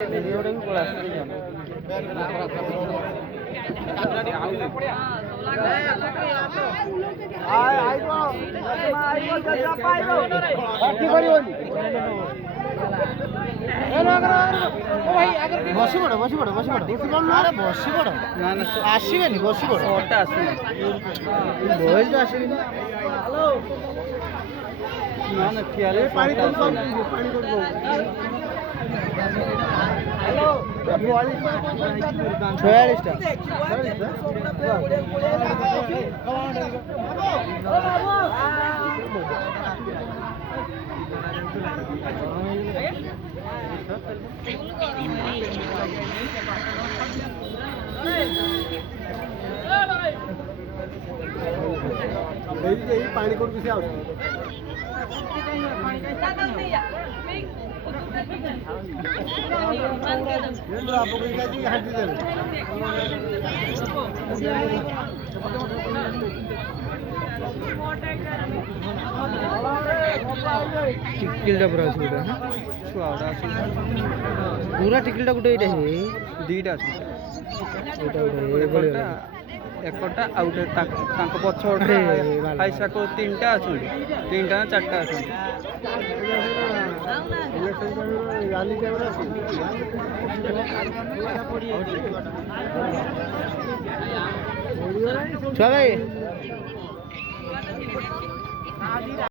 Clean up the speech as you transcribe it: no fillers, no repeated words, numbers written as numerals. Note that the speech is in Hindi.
ଭିଡ଼ିଓଟା ବି ପଳେଇ ଆସିଛି ବସି ପଡ଼ ବସି ପଡ଼ ବସି ପଡ଼ ଆରେ ବସି ପଡ଼ ନା ନା ଆସିବେନି ବସି ପଡ଼ ଅଟା ଆସିବେନି ବହି ତ ଆସିବେନି ନା ନା ଠିଆରେ ପାଣି ଛୟାଳିଶଟା ପାଣି କୋଉଠି ସେ ଆସୁଛି टिकिलटा पूरा अछि गोटे छुआडा अछि पूरा टिकिलटा गोटे एटा हे दीटा अछि एटा गोटे एकटा आउटे तांको पछोटे पैसा को तीनटा अछि तीनटा ना चारटा अछि राली कैमरा अछि छुआ भाई